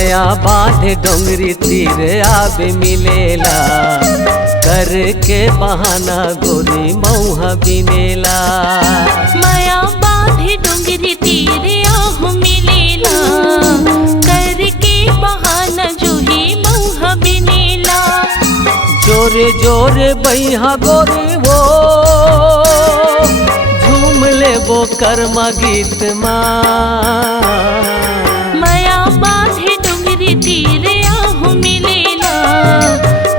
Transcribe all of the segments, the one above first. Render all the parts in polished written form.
माया बांधे डोंगरी तीर आबे मिलेला, करके बहाना गोरी मऊहा बिनेला। माया बांधे डोंगरी तीर आहू मिलेला, करके बहाना जोही मऊहा बिनेला। जोरे जोरे बैहा गोरी वो झूम ले वो कर्मा गीत माँ। माया बांधे डोंगरी तीर आहू मिलेला,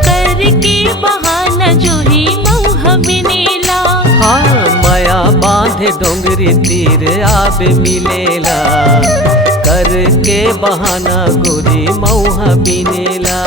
करके बहाना जोही मऊहा बिनेला। हाँ माया बांधे डोंगरी तीर आबे मिलेला, करके बहाना गोरी मऊहा बिनेला।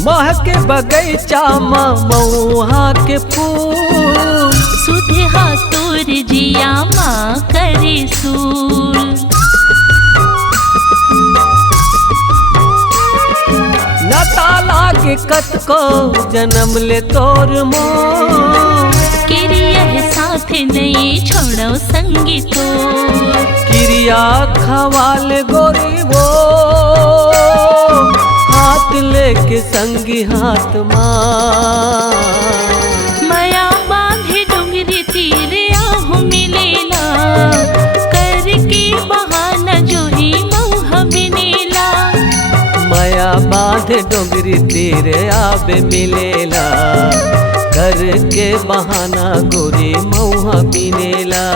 महके बगैचा मऊहा के फूल, सुधे हाथोर जिया माँ करे सूल। न ताला के कत को जन्म ले तोर मोर। क्रिया साथ नहीं छोड़ो संगीतो, क्रिया खवाल गोरी वो हाथ लेके संगी हाथ माँ। माया बांधे डोंगरी तीर आहू मिलेला, करके बहाना जोही मऊहा बिनेला। माया बांधे डोंगरी तीर आबे मिलेला, करके बहाना गोरी मऊहा बिनेला।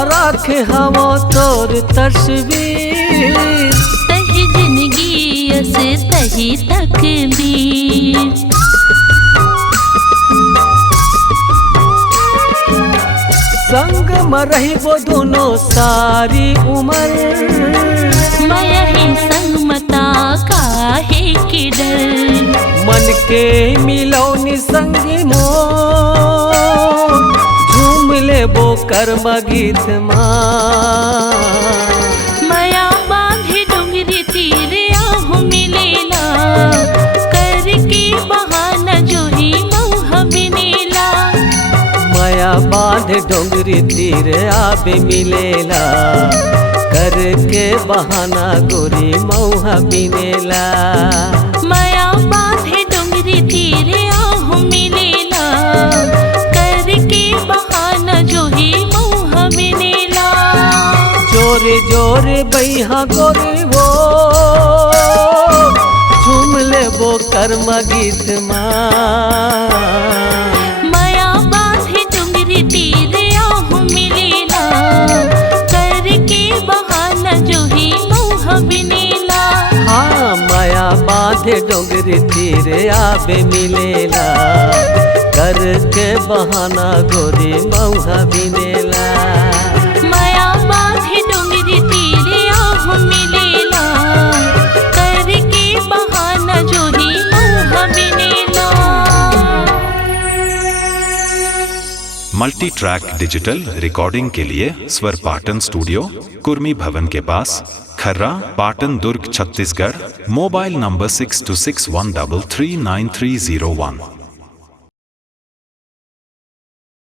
राखे हवो तोर तस्वीर, तही जिंदगी अस तही तकदीर। संग में रही वो दोनों सारी उम्र, माया ही संग मता काहे के डर। मन के मिलौनी संगी मोर, झूम ले वो कर्म गीत माँ। माया बांधे डोंगरी तीर आहू मिलेला, करके बहाना जोही मऊहा बिनेला। माया बांधे डोंगरी तीर आबे मिलेला, करके बहाना गोरी मऊहा बिनेला। माया बांधे डोंगरी तीर आहू मिलेला, करके बहाना जोही मऊहा बिनेला। जोरे जोरे बैहा गोरी वो झूम ले वो कर्म गीत माँ। माया बांधे डोंगरी तीर आहू मिलेला, करके बहाना जोही मऊहा बिनेला। हाँ माया बांधे डोंगरी तीर आबे मिलेला, करके बहाना गोरी मऊहा बिनेला। माया बांधे डोंगरी तीर आहू मिलेला, करके बहाना जोही मऊहा बिनेला। मल्टी ट्रैक डिजिटल रिकॉर्डिंग के लिए स्वर पाटन स्टूडियो, कुर्मी भवन के पास, खर्रा, पाटन दुर्ग, छत्तीसगढ़। Mobile number 6261339301।